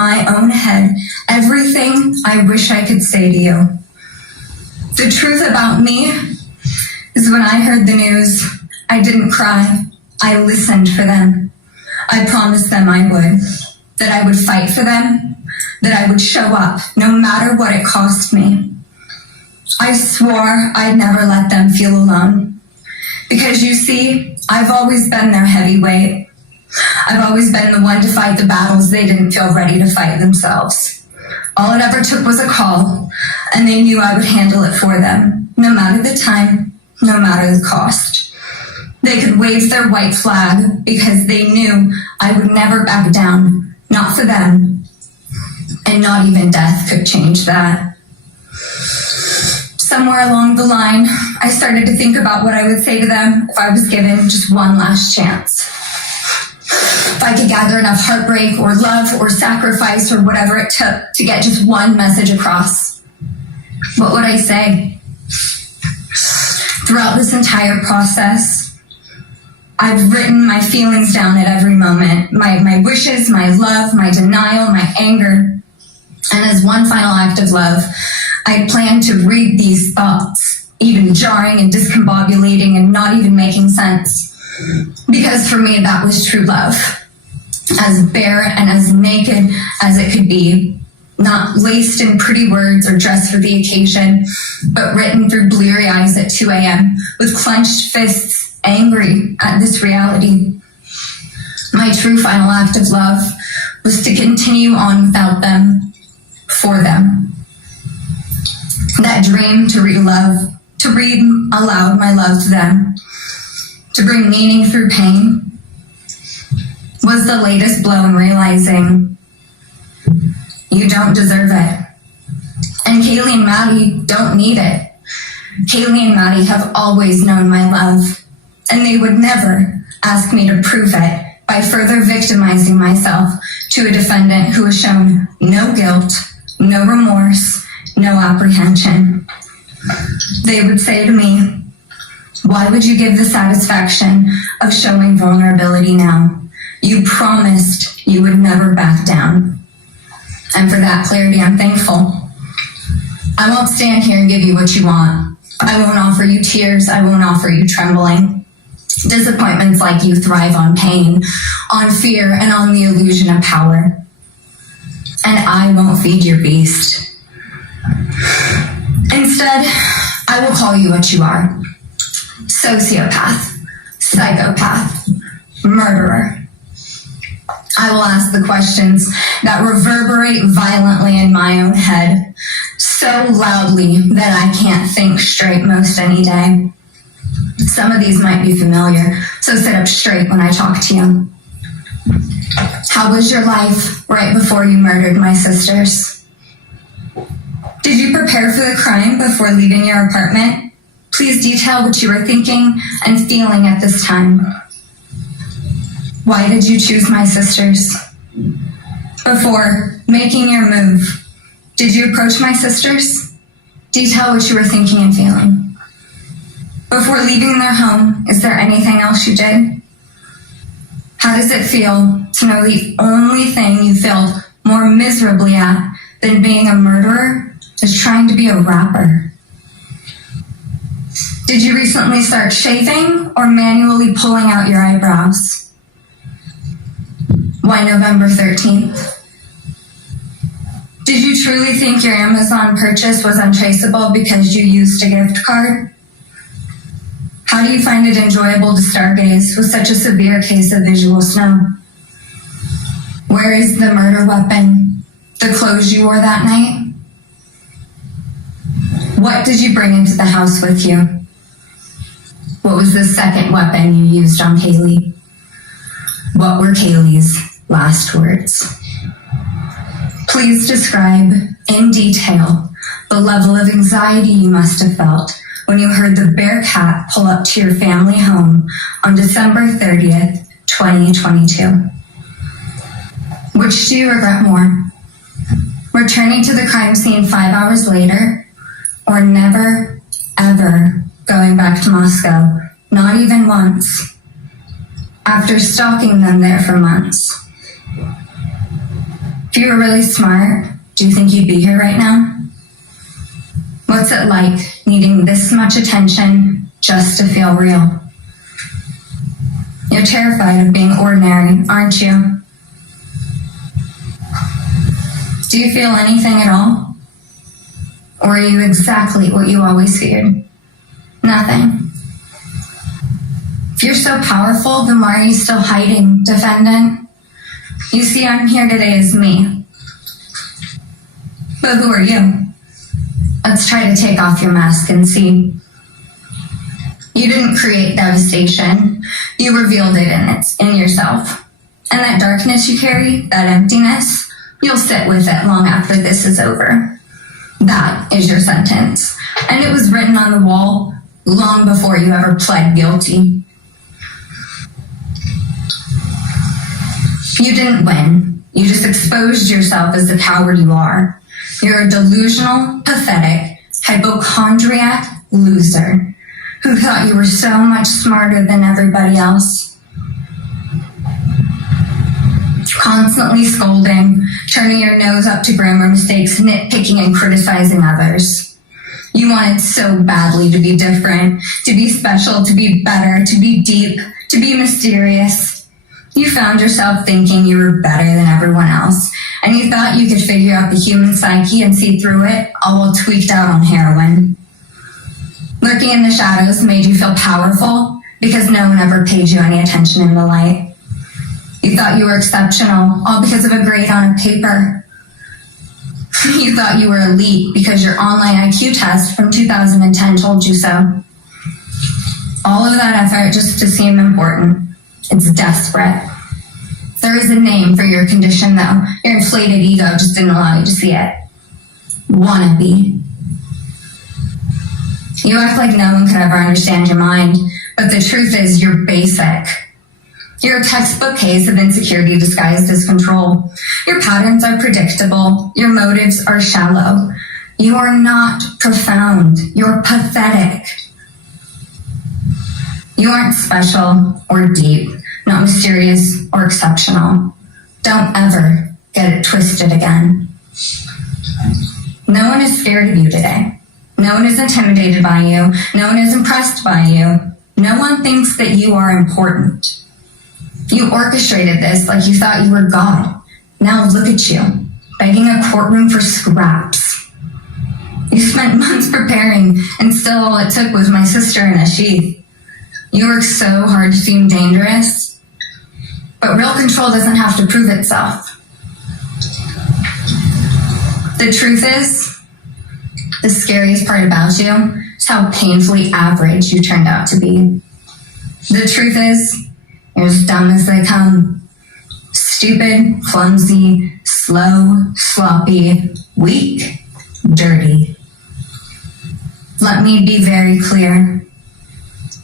my own head everything I wish I could say to you. The truth about me is when I heard the news, I didn't cry. I listened for them. I promised them I would, that I would fight for them, that I would show up no matter what it cost me. I swore I'd never let them feel alone. Because you see, I've always been their heavyweight. I've always been the one to fight the battles they didn't feel ready to fight themselves. All it ever took was a call, and they knew I would handle it for them, no matter the time, no matter the cost. They could wave their white flag because they knew I would never back down, not for them, and not even death could change that. Somewhere along the line, I started to think about what I would say to them if I was given just one last chance. If I could gather enough heartbreak or love or sacrifice or whatever it took to get just one message across, what would I say? Throughout this entire process, I've written my feelings down at every moment, my wishes, my love, my denial, my anger. And as one final act of love, I planned to read these thoughts, even jarring and discombobulating and not even making sense. Because for me, that was true love. As bare and as naked as it could be, not laced in pretty words or dressed for the occasion, but written through bleary eyes at 2 a.m. with clenched fists, angry at this reality. My true final act of love was to continue on without them, for them. That dream to read aloud my love to them, to bring meaning through pain, was the latest blow in realizing you don't deserve it. And Kaylee and Maddie don't need it. Kaylee and Maddie have always known my love, and they would never ask me to prove it by further victimizing myself to a defendant who has shown no guilt, no remorse, no apprehension. They would say to me, "Why would you give the satisfaction of showing vulnerability now? You promised you would never back down." And for that clarity, I'm thankful. I won't stand here and give you what you want. I won't offer you tears. I won't offer you trembling. Disappointments like you thrive on pain, on fear, and on the illusion of power. And I won't feed your beast. Instead, I will call you what you are. Sociopath, psychopath, murderer. I will ask the questions that reverberate violently in my own head, so loudly that I can't think straight most any day. Some of these might be familiar, so sit up straight when I talk to you. How was your life right before you murdered my sisters? Did you prepare for the crime before leaving your apartment? Please detail what you were thinking and feeling at this time. Why did you choose my sisters? Before making your move, did you approach my sisters? Detail what you were thinking and feeling. Before leaving their home, is there anything else you did? How does it feel to know the only thing you failed more miserably at than being a murderer is trying to be a rapper? Did you recently start shaving or manually pulling out your eyebrows? Why November 13th? Did you truly think your Amazon purchase was untraceable because you used a gift card? How do you find it enjoyable to stargaze with such a severe case of visual snow? Where is the murder weapon? The clothes you wore that night? What did you bring into the house with you? What was the second weapon you used on Kaylee? What were Kaylee's last words? Please describe in detail the level of anxiety you must have felt when you heard the Bearcat pull up to your family home on December 30th, 2022. Which do you regret more? Returning to the crime scene 5 hours later, or never, ever going back to Moscow, not even once, after stalking them there for months? If you were really smart, do you think you'd be here right now? What's it like needing this much attention just to feel real? You're terrified of being ordinary, aren't you? Do you feel anything at all? Or are you exactly what you always feared? Nothing. If you're so powerful, then why are you still hiding, defendant? You see, I'm here today as me. But who are you? Let's try to take off your mask and see. You didn't create devastation. You revealed it in yourself. And that darkness you carry, that emptiness, you'll sit with it long after this is over. That is your sentence. And it was written on the wall long before you ever pled guilty. You didn't win. You just exposed yourself as the coward you are. You're a delusional, pathetic, hypochondriac loser who thought you were so much smarter than everybody else. Constantly scolding, turning your nose up to grammar mistakes, nitpicking and criticizing others. You wanted so badly to be different, to be special, to be better, to be deep, to be mysterious. You found yourself thinking you were better than everyone else, and you thought you could figure out the human psyche and see through it, all while tweaked out on heroin. Lurking in the shadows made you feel powerful because no one ever paid you any attention in the light. You thought you were exceptional, all because of a grade on a paper. You thought you were elite because your online IQ test from 2010 told you so. All of that effort just to seem important. It's desperate. There is a name for your condition, though. Your inflated ego just didn't allow you to see it. Wannabe. You act like no one could ever understand your mind, but the truth is you're basic. You're a textbook case of insecurity disguised as control. Your patterns are predictable. Your motives are shallow. You are not profound. You're pathetic. You aren't special or deep, not mysterious or exceptional. Don't ever get it twisted again. No one is scared of you today. No one is intimidated by you. No one is impressed by you. No one thinks that you are important. You orchestrated this like you thought you were God. Now look at you, begging a courtroom for scraps. You spent months preparing, and still all it took was my sister in a sheath. You work so hard to seem dangerous, but real control doesn't have to prove itself. The truth is, the scariest part about you is how painfully average you turned out to be. The truth is, you're as dumb as they come. Stupid, clumsy, slow, sloppy, weak, dirty. Let me be very clear.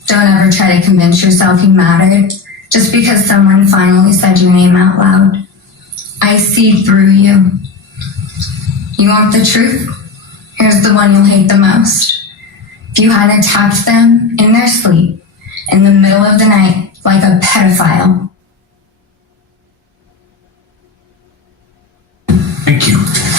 Don't ever try to convince yourself you mattered just because someone finally said your name out loud. I see through you. You want the truth? Here's the one you'll hate the most. If you had attacked them in their sleep, in the middle of the night, like a pedophile. Thank you.